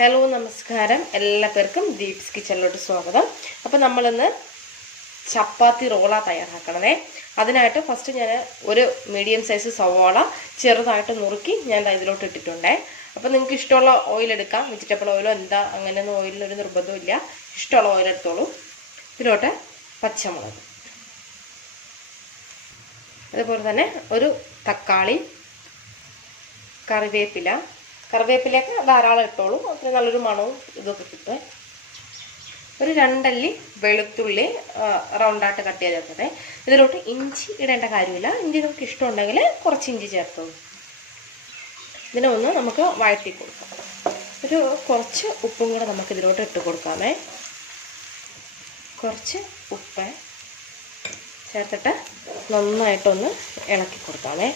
Hello നമസ്കാരം, എല്ലാവർക്കും ദീപ്സ് കിച്ചണിലോട്ട് സ്വാഗതം. അപ്പോൾ നമ്മളിന്ന് ചപ്പാത്തി റോള തയ്യാറാക്കണമേ. അതിനായിട്ട് ഫസ്റ്റ് ഞാൻ ഒരു മീഡിയം സൈസ് സവാള ചെറുതായിട്ട് നുറുക്കി ഞാൻ ഇതിലോട്ട് ഇട്ടിട്ടുണ്ടേ. അപ്പോൾ നിങ്ങൾക്ക് ഇഷ്ടമുള്ള ഓയിൽ എടുക്കാം, വെജിറ്റബിൾ ഓയിലോ എന്താ അങ്ങനെയൊന്നും ഓയിലിനൊരു നിർബന്ധമില്ല, ഇഷ്ടമുള്ള ഓയിൽ എടുത്തോളൂ. ഇതിലോട്ട് പച്ചമുളക്, അതുപോലെ തന്നെ ഒരു തക്കാളി, കറിവേപ്പിലയൊക്കെ ധാരാളം ഇട്ടോളൂ, അത്ര നല്ലൊരു മണവും ഇതൊക്കെ കിട്ടും. ഒരു 2 അല്ലി വെളുത്തുള്ളി റൗണ്ടായിട്ട് കട്ട് ചെയ്ത് ചേർക്കട്ടെ. ഇതിലോട്ട് ഇഞ്ചി ഇടേണ്ട കാര്യമില്ല, ഇഞ്ചി നമുക്ക് ഇഷ്ടമുണ്ടെങ്കിൽ കുറച്ച് ഇഞ്ചി ചേർത്തോളൂ. ഇതിനെ ഒന്ന് നമുക്ക് വഴറ്റി കൊടുക്കാം. കുറച്ച് ഉപ്പും കൂടെ നമുക്ക് ഇതിലോട്ട് ഇട്ട് കൊടുക്കാമേ. കുറച്ച് ഉപ്പ് ചേർത്തിട്ട് നന്നായിട്ടൊന്ന് ഇളക്കി കൊടുക്കാമേ.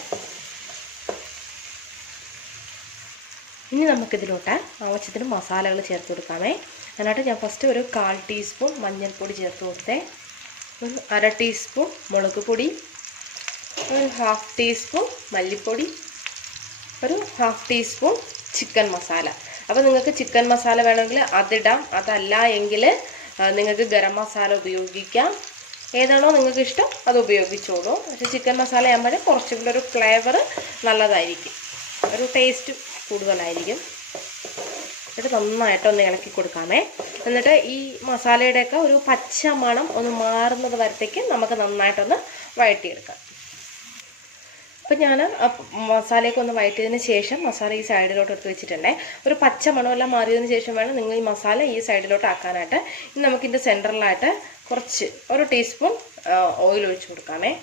ഇനി നമുക്കിതിലോട്ട് ആവശ്യത്തിന് മസാലകൾ ചേർത്ത് കൊടുക്കാമേ. അതിനായിട്ട് ഞാൻ ഫസ്റ്റ് ഒരു 1/4 ടീസ്പൂൺ മഞ്ഞൾപ്പൊടി ചേർത്ത് കൊടുത്തേ, ഒരു 1/2 ടീസ്പൂൺ മുളക് പൊടി, ഒരു 1/2 ടീസ്പൂൺ മല്ലിപ്പൊടി, ഒരു 1/2 ടീസ്പൂൺ ചിക്കൻ മസാല. അപ്പോൾ നിങ്ങൾക്ക് ചിക്കൻ മസാല വേണമെങ്കിൽ അതിടാം, അതല്ല എങ്കിൽ നിങ്ങൾക്ക് ഗരം മസാല ഉപയോഗിക്കാം. ഏതാണോ നിങ്ങൾക്ക് ഇഷ്ടം അത് ഉപയോഗിച്ചോളൂ. പക്ഷേ ചിക്കൻ മസാല ആകുമ്പോൾ കുറച്ചും കൂടി ഒരു ഫ്ലേവർ നല്ലതായിരിക്കും, ഒരു ടേസ്റ്റ് കൂടുതലായിരിക്കും. എന്നിട്ട് നന്നായിട്ടൊന്ന് ഇളക്കി കൊടുക്കാമേ. എന്നിട്ട് ഈ മസാലയുടെയൊക്കെ ഒരു പച്ച മണം ഒന്ന് മാറുന്നത് വരത്തേക്ക് നമുക്ക് നന്നായിട്ടൊന്ന് വഴറ്റിയെടുക്കാം. അപ്പം ഞാൻ മസാലയൊക്കെ ഒന്ന് വഴറ്റിയതിന് ശേഷം മസാല ഈ സൈഡിലോട്ട് എടുത്ത് വെച്ചിട്ടുണ്ടേ. ഒരു പച്ച മണമെല്ലാം മാറിയതിന് ശേഷം വേണം നിങ്ങൾ ഈ മസാല ഈ സൈഡിലോട്ട് ആക്കാനായിട്ട്. ഇനി നമുക്കിതിൻ്റെ സെൻറ്ററിലായിട്ട് കുറച്ച് ഒരു ടീസ്പൂൺ ഓയിൽ ഒഴിച്ച് കൊടുക്കാമേ.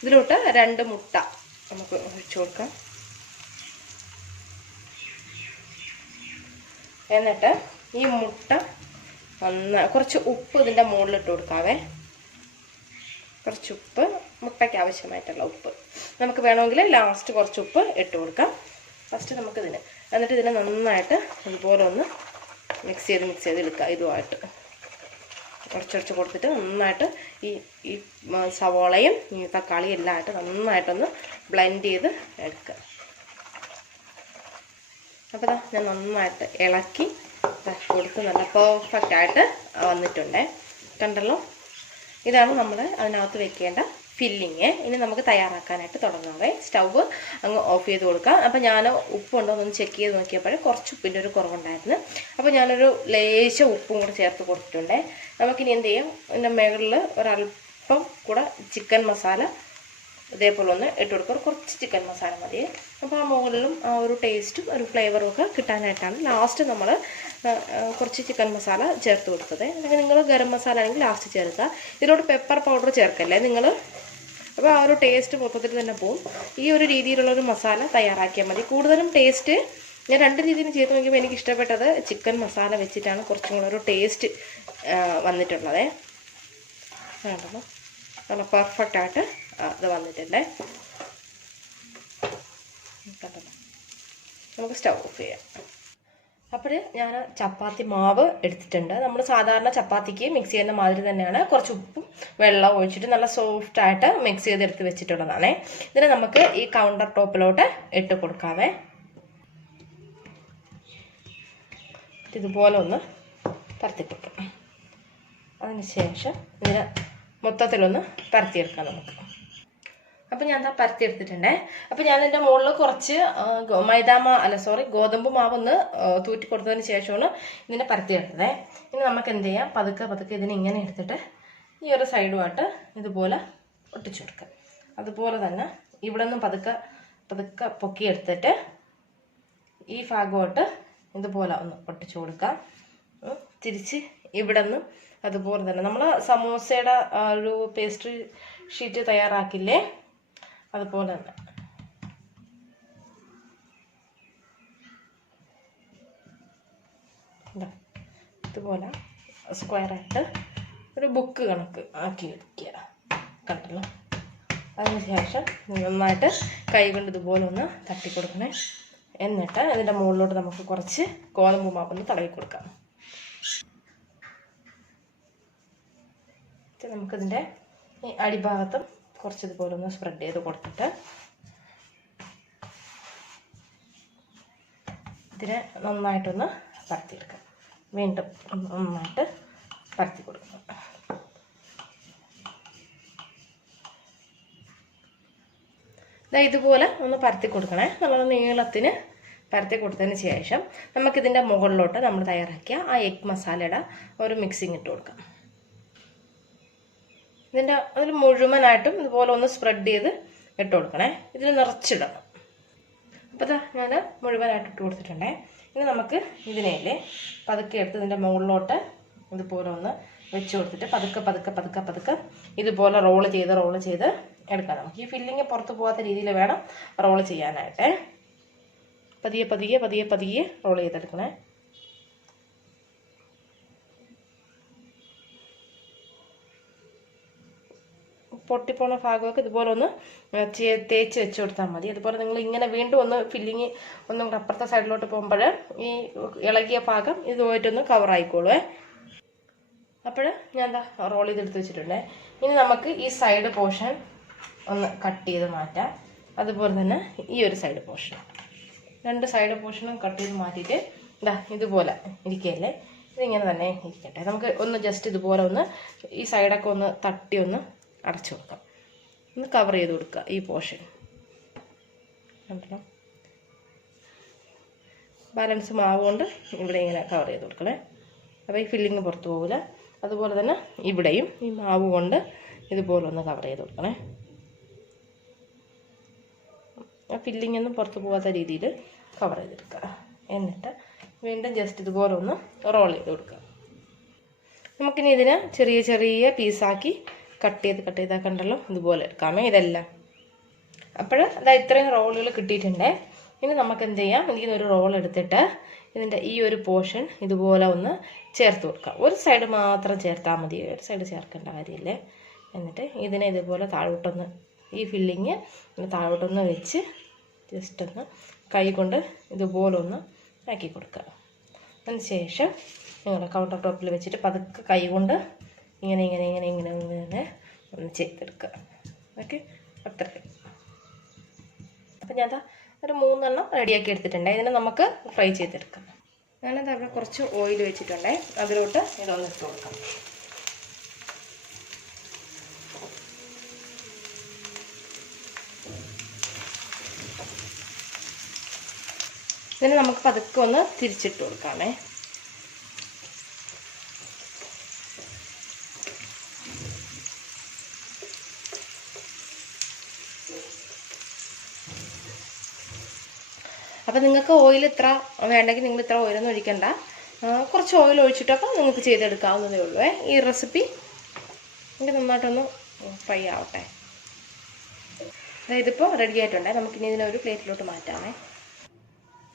ഇതിലോട്ട് 2 മുട്ട നമുക്ക് ഒഴിച്ച് കൊടുക്കാം. എന്നിട്ട് ഈ മുട്ട കുറച്ച് ഉപ്പ് ഇതിൻ്റെ മുകളിലിട്ട് കൊടുക്കാവേ. കുറച്ച് ഉപ്പ്, മുട്ടയ്ക്ക് ആവശ്യമായിട്ടുള്ള ഉപ്പ് നമുക്ക് വേണമെങ്കിൽ ലാസ്റ്റ് കുറച്ച് ഉപ്പ് ഇട്ട് കൊടുക്കാം. ഫസ്റ്റ് നമുക്കിതിന് എന്നിട്ട് ഇതിനെ നന്നായിട്ട് ഇതുപോലെ ഒന്ന് മിക്സ് ചെയ്ത് എടുക്കുക. ഇതുമായിട്ട് കുറച്ച് കൊടുത്തിട്ട് നന്നായിട്ട് ഈ സവോളയും ഈ തക്കാളിയും എല്ലാം ആയിട്ട് നന്നായിട്ടൊന്ന് ബ്ലെൻഡ് ചെയ്ത് എടുക്കുക. അപ്പോൾ ഞാൻ നന്നായിട്ട് ഇളക്കി കൊടുത്ത് നല്ല പെർഫെക്റ്റായിട്ട് വന്നിട്ടുണ്ട്. കണ്ടല്ലോ, ഇതാണ് നമ്മൾ അതിനകത്ത് വെക്കേണ്ട ഫില്ലിങ്. ഇനി നമുക്ക് തയ്യാറാക്കാനായിട്ട് തുടങ്ങാവേ. സ്റ്റൗവ് അങ്ങ് ഓഫ് ചെയ്ത് കൊടുക്കാം. അപ്പോൾ ഞാൻ ഉപ്പുണ്ടോ എന്നൊന്ന് ചെക്ക് ചെയ്ത് നോക്കിയപ്പോൾ കുറച്ച് ഉപ്പിൻ്റെ ഒരു കുറവുണ്ടായിരുന്നു. അപ്പോൾ ഞാനൊരു ലേശം ഉപ്പും കൂടെ ചേർത്ത് കൊടുത്തിട്ടുണ്ട്. നമുക്കിനി എന്ത് ചെയ്യാം, ഇതിൻ്റെ മുകളിൽ ഒരല്പം കൂടെ ചിക്കൻ മസാല ഇതേപോലെ ഒന്ന് ഇട്ട് കൊടുക്കുക. കുറച്ച് ചിക്കൻ മസാല മതി. അപ്പോൾ ആ മുകളിലും ആ ഒരു ടേസ്റ്റും ഒരു ഫ്ലേവറും ഒക്കെ കിട്ടാനായിട്ടാണ് ലാസ്റ്റ് നമ്മൾ കുറച്ച് ചിക്കൻ മസാല ചേർത്ത് കൊടുത്തത്. അല്ലെങ്കിൽ നിങ്ങൾ ഗരം മസാല ആണെങ്കിൽ ലാസ്റ്റ് ചേർക്കുക. ഇതിലോട്ട് പെപ്പർ പൗഡർ ചേർക്കല്ലേ നിങ്ങൾ, അപ്പോൾ ആ ഒരു ടേസ്റ്റ് മൊത്തത്തിൽ തന്നെ പോവും. ഈ ഒരു രീതിയിലുള്ളൊരു മസാല തയ്യാറാക്കിയാൽ മതി. കൂടുതലും ടേസ്റ്റ് ഞാൻ 2 രീതിയിൽ ചെയ്ത് നോക്കിയപ്പോൾ എനിക്ക് ഇഷ്ടപ്പെട്ടത് ചിക്കൻ മസാല വെച്ചിട്ടാണ് കുറച്ചും കൂടെ ഒരു ടേസ്റ്റ് വന്നിട്ടുള്ളത്. കണ്ടോ, നല്ല പെർഫെക്റ്റായിട്ട് അത് വന്നിട്ടുണ്ട്. നമുക്ക് സ്റ്റവ് ഓഫ് ചെയ്യാം. അപ്പോൾ ഞാൻ ചപ്പാത്തി മാവ് എടുത്തിട്ടുണ്ട്. നമ്മൾ സാധാരണ ചപ്പാത്തിക്ക് മിക്സ് ചെയ്യുന്ന മാതിരി തന്നെയാണ്. കുറച്ച് ഉപ്പും വെള്ളം ഒഴിച്ചിട്ട് നല്ല സോഫ്റ്റായിട്ട് മിക്സ് ചെയ്തെടുത്ത് വെച്ചിട്ടുള്ളതാണേ. ഇതിനെ നമുക്ക് ഈ കൗണ്ടർ ടോപ്പിലോട്ട് ഇട്ട് കൊടുക്കാവേ. ഇതുപോലെ ഒന്ന് പരത്തിക്കൊടുക്കാം. അതിനുശേഷം ഇതിനെ മൊത്തത്തിലൊന്ന് പരത്തിയെടുക്കാം നമുക്ക്. അപ്പോൾ ഞാൻ പരത്തിയെടുത്തിട്ടുണ്ടേ. അപ്പോൾ ഞാൻ ഇതിൻ്റെ മുകളിൽ കുറച്ച് ഗോതമ്പ് മാവ് ഒന്ന് തൂറ്റി കൊടുത്തതിന് ശേഷമാണ് ഇതിനെ പരത്തിയെടുത്തത്. ഇനി നമുക്ക് എന്ത് ചെയ്യാം, പതുക്കെ ഇതിനെ ഇങ്ങനെ എടുത്തിട്ട് ഈ ഒരു സൈഡുമായിട്ട് ഇതുപോലെ ഒട്ടിച്ചു കൊടുക്കാം. അതുപോലെ തന്നെ ഇവിടെ നിന്നും പതുക്കെ പൊക്കിയെടുത്തിട്ട് ഈ ഭാഗമായിട്ട് ഇതുപോലെ ഒന്ന് ഒട്ടിച്ചു കൊടുക്കാം. തിരിച്ച് ഇവിടെ നിന്നും അതുപോലെ തന്നെ നമ്മൾ സമോസയുടെ ഒരു പേസ്ട്രി ഷീറ്റ് തയ്യാറാക്കില്ലേ, അതുപോലെ തന്നെ ഇതുപോലെ സ്ക്വയറായിട്ട് ഒരു ബുക്ക് കണക്ക് ആക്കി വെക്കുക. കണ്ടല്ലോ, അതിനുശേഷം നന്നായിട്ട് കൈ കൊണ്ട് ഇതുപോലെ ഒന്ന് തട്ടിക്കൊടുക്കണേ. എന്നിട്ട് ഇതിൻ്റെ മുകളിലോട്ട് നമുക്ക് കുറച്ച് ഗോതമ്പ് മാവൊന്ന് തടവി കൊടുക്കാം. നമുക്കിതിൻ്റെ ഈ അടിഭാഗത്തും കുറച്ച് ഇതുപോലെ ഒന്ന് സ്പ്രെഡ് ചെയ്ത് കൊടുത്തിട്ട് ഇതിനെ നന്നായിട്ടൊന്ന് പരത്തിയെടുക്കാം. വീണ്ടും നന്നായിട്ട് പരത്തി കൊടുക്കണം. ഇതുപോലെ ഒന്ന് പരത്തി കൊടുക്കണേ. നല്ല നീളത്തിന് പരത്തി കൊടുത്തതിന് ശേഷം നമുക്കിതിൻ്റെ മുകളിലോട്ട് നമ്മൾ തയ്യാറാക്കിയ ആ എഗ് മസാലയുടെ ഒരു മിക്സിങ് ഇട്ട് കൊടുക്കാം. അതിൽ മുഴുവനായിട്ടും ഇതുപോലെ ഒന്ന് സ്പ്രെഡ് ചെയ്ത് ഇട്ട് കൊടുക്കണേ. ഇതിൽ നിറച്ചിടണം. അപ്പോൾ ഞാൻ മുഴുവനായിട്ട് ഇട്ട് കൊടുത്തിട്ടുണ്ടേ. ഇനി നമുക്ക് ഇതിനെ പതുക്കെ എടുത്ത് ഇതിൻ്റെ മുകളിലോട്ട് ഇതുപോലെ ഒന്ന് വെച്ച് കൊടുത്തിട്ട് പതുക്കെ ഇതുപോലെ റോള് ചെയ്ത് എടുക്കാം. നമുക്ക് ഈ ഫില്ലിങ് പുറത്ത് പോകാത്ത രീതിയിൽ വേണം റോള് ചെയ്യാനായിട്ട്. പതിയെ റോൾ ചെയ്തെടുക്കണേ. പൊട്ടിപ്പോണ ഭാഗമൊക്കെ ഇതുപോലെ ഒന്ന് തേച്ച് വെച്ച് കൊടുത്താൽ മതി. അതുപോലെ നിങ്ങൾ ഇങ്ങനെ വീണ്ടും ഒന്ന് ഫില്ലിങ് ഒന്നും അപ്പുറത്തെ സൈഡിലോട്ട് പോകുമ്പോൾ ഈ ഇളകിയ ഭാഗം ഇതുമായിട്ടൊന്ന് കവറായിക്കോളുവേ. അപ്പോൾ ഞാൻ റോൾ ചെയ്തെടുത്ത് വെച്ചിട്ടുണ്ട്. ഇനി നമുക്ക് ഈ സൈഡ് പോർഷൻ ഒന്ന് കട്ട് ചെയ്ത് മാറ്റാം. അതുപോലെ തന്നെ ഈ ഒരു സൈഡ് പോർഷൻ, രണ്ട് സൈഡ് പോർഷനും കട്ട് ചെയ്ത് മാറ്റിയിട്ട് ഇതുപോലെ ഇരിക്കുകയല്ലേ, ഇതിങ്ങനെ തന്നെ ഇരിക്കട്ടെ. നമുക്ക് ഒന്ന് ജസ്റ്റ് ഇതുപോലെ ഒന്ന് ഈ സൈഡൊക്കെ ഒന്ന് തട്ടി ഒന്ന് അടച്ചു കൊടുക്കാം. ഒന്ന് കവർ ചെയ്ത് കൊടുക്കുക ഈ പോർഷൻ. കണ്ടോ, ബാലൻസ് മാവ് കൊണ്ട് ഇവിടെ ഇങ്ങനെ കവർ ചെയ്ത് കൊടുക്കണേ. അപ്പോൾ ഈ ഫില്ലിങ് പുറത്ത് പോകില്ല. അതുപോലെ തന്നെ ഇവിടെയും ഈ മാവ് കൊണ്ട് ഇതുപോലെ ഒന്ന് കവർ ചെയ്ത് കൊടുക്കണേ. ആ ഫില്ലിംഗ് ഒന്നും പുറത്ത് പോകാത്ത രീതിയിൽ കവർ ചെയ്തെടുക്കുക. എന്നിട്ട് വീണ്ടും ജസ്റ്റ് ഇതുപോലെ ഒന്ന് റോൾ ചെയ്ത് കൊടുക്കുക. നമുക്കിനി ഇതിനെ ചെറിയ ചെറിയ പീസാക്കി കട്ട് ചെയ്താക്കണ്ടല്ലോ, ഇതുപോലെ എടുക്കാമേ ഇതെല്ലാം. അപ്പോൾ ഇത്രയും റോളുകൾ കിട്ടിയിട്ടുണ്ടേ. ഇനി നമുക്ക് എന്ത് ചെയ്യാം, ഇതിനൊരു റോൾ എടുത്തിട്ട് ഇതിൻ്റെ ഈ ഒരു പോർഷൻ ഇതുപോലെ ഒന്ന് ചേർത്ത് കൊടുക്കാം. ഒരു സൈഡ് മാത്രം ചേർത്താൽ മതി, ഒരു സൈഡ് ചേർക്കേണ്ട കാര്യമില്ലേ. എന്നിട്ട് ഇതിനെ ഇതുപോലെ താഴോട്ടൊന്ന് ഈ ഫില്ലിങ് താഴോട്ടൊന്ന് വെച്ച് ജസ്റ്റ് ഒന്ന് കൈ കൊണ്ട് ഇതുപോലെ ഒന്ന് ആക്കി കൊടുക്കുക. അതിന് ശേഷം നിങ്ങളുടെ കൗണ്ടർ ടോപ്പിൽ വെച്ചിട്ട് പതുക്കെ കൈ കൊണ്ട് ഇങ്ങനെ ഒന്ന് ചെയ്തെടുക്കുക. ഓക്കെ, അത്രയും. അപ്പം ഞാൻ ഒരു 3 എണ്ണം റെഡിയാക്കി എടുത്തിട്ടുണ്ട്. ഇതിനെ നമുക്ക് ഫ്രൈ ചെയ്തെടുക്കാം. ഞാനത് അവിടെ കുറച്ച് ഓയിൽ വെച്ചിട്ടുണ്ടേ, അതിലോട്ട് ഇതൊന്ന് ഇട്ട് കൊടുക്കാം. ഇതിന് നമുക്ക് പതുക്കെ ഒന്ന് തിരിച്ചിട്ട് കൊടുക്കാമേ. അപ്പോൾ നിങ്ങൾക്ക് ഓയിൽ ഇത്ര വേണ്ടെങ്കിൽ നിങ്ങൾ ഇത്ര ഓയിലൊന്നും ഒഴിക്കണ്ട. കുറച്ച് ഓയിൽ ഒഴിച്ചിട്ടൊക്കെ നിങ്ങൾക്ക് ചെയ്തെടുക്കാവുന്നതേ ഉള്ളൂ. ഈ റെസിപ്പി എനിക്ക് നന്നായിട്ടൊന്ന് ഫ്രൈ ആവട്ടെ. ഇതിപ്പോൾ റെഡി ആയിട്ടുണ്ട്. നമുക്കിനി ഇതിനെ ഒരു പ്ലേറ്റിലോട്ട് മാറ്റാമേ.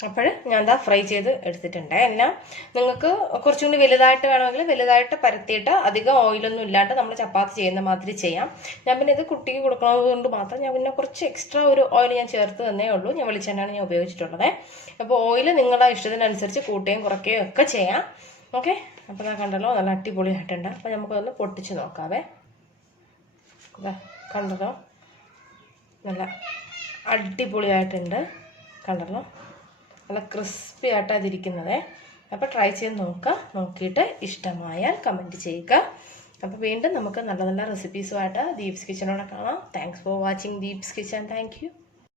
അപ്പോൾ ഞാൻ ഫ്രൈ ചെയ്ത് എടുത്തിട്ടുണ്ട്. എല്ലാം നിങ്ങൾക്ക് കുറച്ചും കൂടി വലുതായിട്ട് വേണമെങ്കിൽ വലുതായിട്ട് പരത്തിയിട്ട് അധികം ഓയിലൊന്നും ഇല്ലാണ്ട് നമ്മൾ ചപ്പാത്തി ചെയ്യുന്ന മാതിരി ചെയ്യാം. ഞാൻ പിന്നെ ഇത് കുട്ടിക്ക് കൊടുക്കുന്നത് കൊണ്ട് മാത്രം ഞാൻ പിന്നെ കുറച്ച് എക്സ്ട്രാ ഒരു ഓയിൽ ഞാൻ ചേർത്ത് തന്നേ ഉള്ളൂ. ഞാൻ വെളിച്ചെണ്ണയാണ് ഞാൻ ഉപയോഗിച്ചിട്ടുള്ളത്. അപ്പോൾ ഓയിൽ നിങ്ങളുടെ ഇഷ്ടത്തിനനുസരിച്ച് കൂട്ടുകയും കുറയ്ക്കുകയും ഒക്കെ ചെയ്യാം. ഓക്കെ, അപ്പോൾ ഞാൻ കണ്ടല്ലോ നല്ല അടിപൊളിയായിട്ടുണ്ട്. അപ്പോൾ നമുക്കൊന്ന് പൊട്ടിച്ച് നോക്കാവേ. കണ്ടല്ലോ, നല്ല അടിപൊളിയായിട്ടുണ്ട്. കണ്ടല്ലോ, നല്ല ക്രിസ്പി ആയിട്ടാണ് ഇതിരിക്കുന്നത്. അപ്പോൾ ട്രൈ ചെയ്ത് നോക്കിയിട്ട് ഇഷ്ടമായാൽ കമൻറ്റ് ചെയ്യുക. അപ്പോൾ വീണ്ടും നമുക്ക് നല്ല നല്ല റെസിപ്പീസുമായിട്ട് ദീപ്സ് കിച്ചണോടെ കാണാം. Thanks for watching Deep's kitchen. Thank you.